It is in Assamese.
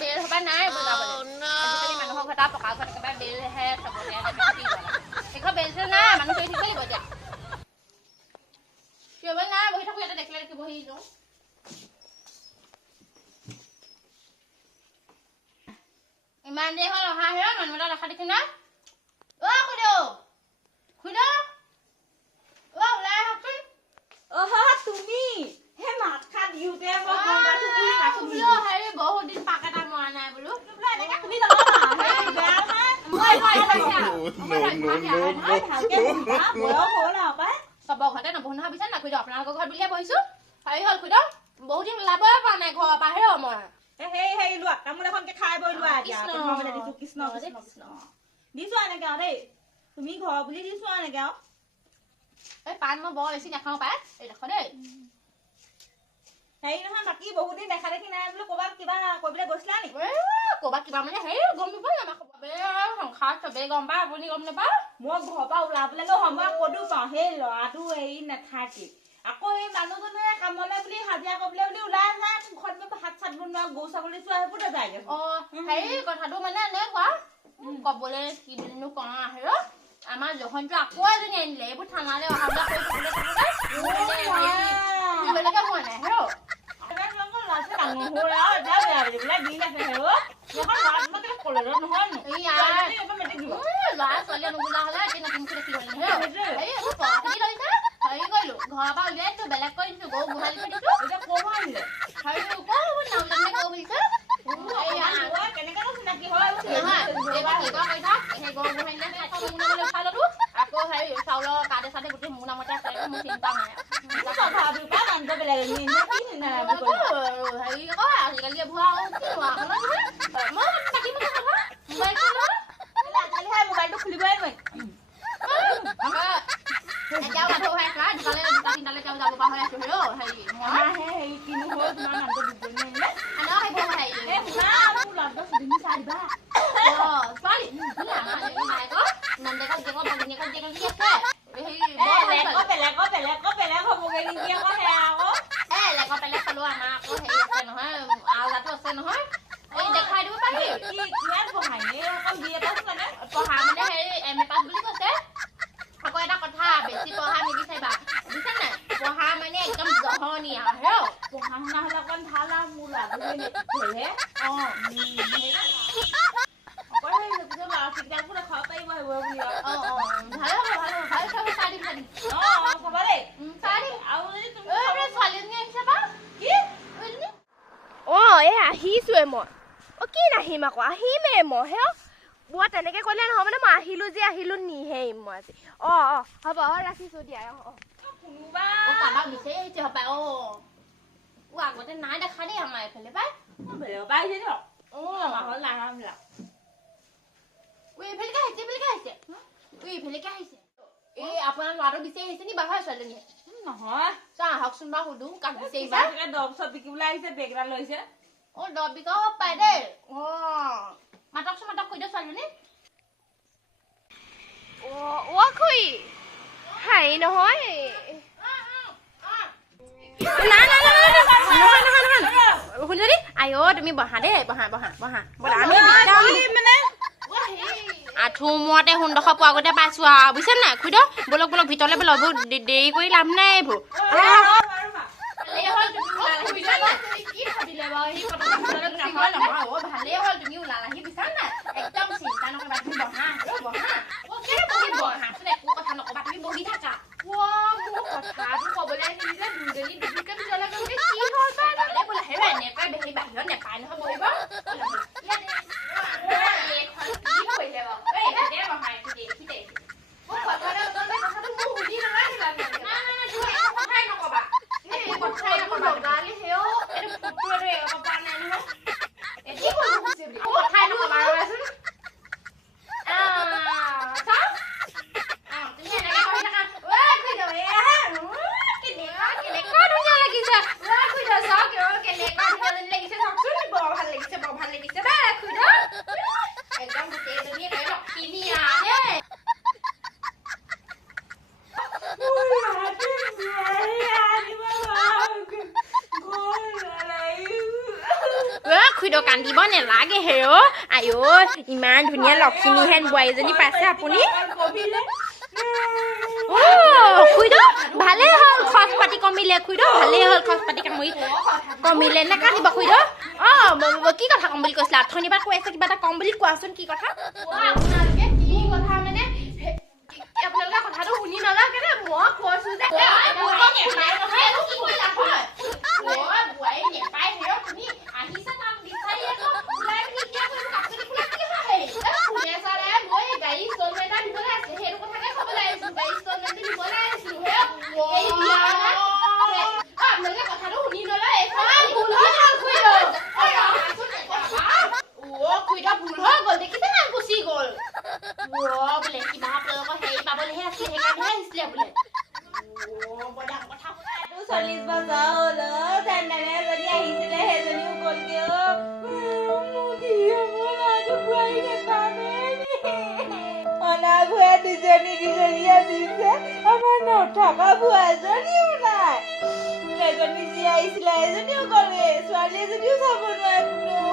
বেল হবা নাই বজাবলে আজিকালি মানুহৰ ঘটা পকা ঘৰ একেবাৰে বেলহে চবতে সেইখন বেল নাই মানুহ চৰি থাকিব লাগিব এতিয়া কেৱল নাই বহি থাকো ইয়াতে দেখিলে দেখি বহি যাওঁ ইমান দেৰি হ'ল অহা হেৰ মানুহ এটা দেখা দেখি না খুইদেউ ওলাই আহকচোন তুমি হে মাত খা দিওঁতে মই গম পাইছো তুমি কাকো হেৰি বহুত দিন পাক এটা মৰা নাই বোলো এনেকে শুনি যাবা বেয়া নহয় চবৰ ঘৰতে নবহো নহয় বিচাৰ না খুইদেউ আপোনালোকৰ ঘৰত বুলিয়ে বহিছো হেৰি হ'ল খুইদেউ বহুত দিন ওলাবই পৰা নাই ঘৰৰ পৰা হেৰ মই সেই লোৱা তামোল এখনকে খাই বৈ লোৱা এতিয়া দিছো কৃষ্ণ কৃষ্ণ কৃষ্ণ দিছো এনেকে আৰু দেই তুমি ঘৰ বুলি দিছো এনেকে আৰু এই পাণ মই বৰ বেছি নাখাওঁ পাই এই দেখো দেই হেৰি নহয় বাকী বহুত দিন দেখা দেখি নাই বোলো ক'ৰবাত কিবা কৰিবলৈ গৈছিলা নি ক'ৰবাত কিবা মানে হেৰি গম নাপায় আমাৰ সংসাৰ চবেই গম পায় আপুনি গম নাপায় মই ঘৰৰ পৰা ওলাবলৈ নহয় মই ক'তো পাওঁ সেই ল'ৰাটো হেৰি নাথাকে আকৌ এই মানুহজনে কামলৈ বুলি হাজিৰা কৰিবলৈ বুলি ওলাই যায় ঘৰত হাত চাত বনোৱা গৰু ছাগলী চোৱা সেইবোৰ যায়গে হেৰি কথাটো মানে এনেকুৱা ক'বলৈ কিনো কওঁ আহে আমাৰ জহনটো আকৌ এজনী আনিলে এইবোৰ থানালৈ অহা যোৱা কৰি থাকিবলৈ হোৱা নাই হেৰ ল'ৰা ছোৱালীয়ে নুবুলা হলে এতিয়া নতুন দেখিব হেৰি কৰিলো ঘৰৰ পৰা উলিয়াই দিছো বেলেগ কৰি দিছো গৰু গোহালি থৈ দিছো এতিয়া কব আহিলে হেৰি নামজনে কব বুলিছে আকৌ হেৰি চাউলৰ কাৰ্ডে চাৰ্ডে গোটেই মোৰ নামতে আছে মোৰ চিন্তা নাই হেৰি আকৌ আজিকালি ভুৱা মোবাইলটো খুলিবই নোৱাৰি এতিয়া মানুহ হৈ আছে দোকানে দুটা তিনিটালৈ তেওঁ যাব পৰা হৈ আছো হেৰি হেৰি কিনো হ'ল তোমাৰ মানুহটো দুজনী পঢ়া মানে হেৰি MA পাছ বুলি কৈছে আকৌ এটা কথা বেছি পঢ়া নিবিচাৰিবা বুজিছা নাই পঢ়া মানে একদম জহনীয়া পঢ়া শুনা হলে অকণ ভাল আৰু মোৰ ল'ৰাটোৱে আহিছোৱে মই কি নাহিম আকৌ আহিমেই মই হে মই তেনেকে ক'লে নহ'ব মানে মই আহিলো যে আহিলো নিহে মই আজি হ'ব ৰাখিছো দিয়া কাৰোবাক বিচাৰি আহিছে হপাই আগতে নাই দেখা দেই আমাৰ এইফালে পাই এইফালেকে আহিছে এই আপোনাৰ ল'ৰাটো বিচাৰি আহিছে নি বাঘৰ ছোৱালীজনীয়ে নহয় আহকচোন বাৰু সুধো কাক বিচাৰিবা দৰৱ চব বিকিবলৈ আহিছে বেগ এটা লৈছে দৰৱ বিকাও পাই দেই মাতকচোন মাতক কৈ দিয়ক ছোৱালীজনী খুৰী হেৰি নহয় শুনিছনি আই তুমি বহা দেই বহা আঁঠু মূৰতে সুন্দৰ পোৱা আগতে পাইছো আৰু বুজিছে নাই খুইদ বলক ভিতৰলৈ বলক এইবোৰ দেৰি কৰি লাভ নাই এইবোৰ ভালেই হ'ল তুমি ওলালাহি বিচাৰ নাই একদম চিন্তা নকৰিবা তুমি একো কথা নকবা তুমি বহি থাকা মোৰ কথাটো কবলৈ আহিছিল যে দুজনী দুজনীকে ভিতৰলৈ গ'লে কি হ'ল বোলে হেৰি এনেকৈ বেছি বাহিৰত নেপায় নহয় বহিব বৰ ভাল লাগিছে খুইদৰ কান্দিব নেলাগে হেৰ আইঅ ইমান ধুনীয়া লক্ষ্মী হেন বোৱাৰীজনী পাইছে আপুনি খুইদৰ ভালে হ'ল খৰচ পাতি কমিলে খুইদৰ ভালে হ'ল খৰচ পাতি কমিলে নাকান্দিব খুইদৰ কি কথা কম বুলি কৈছিলা অথনিবাৰ কৈ আছে কিবা এটা কম বুলি কোৱাচোন কি কথা আপোনালোকে কি কথা মানে আপোনালোকে কথাটো শুনি নলয় কেনে মই কৈছো যে থকা বুঢ়া এজনীও নাই এজনী যি আহিছিলে এজনীও গ'লে ছোৱালী এজনীও চাব নোৱাৰে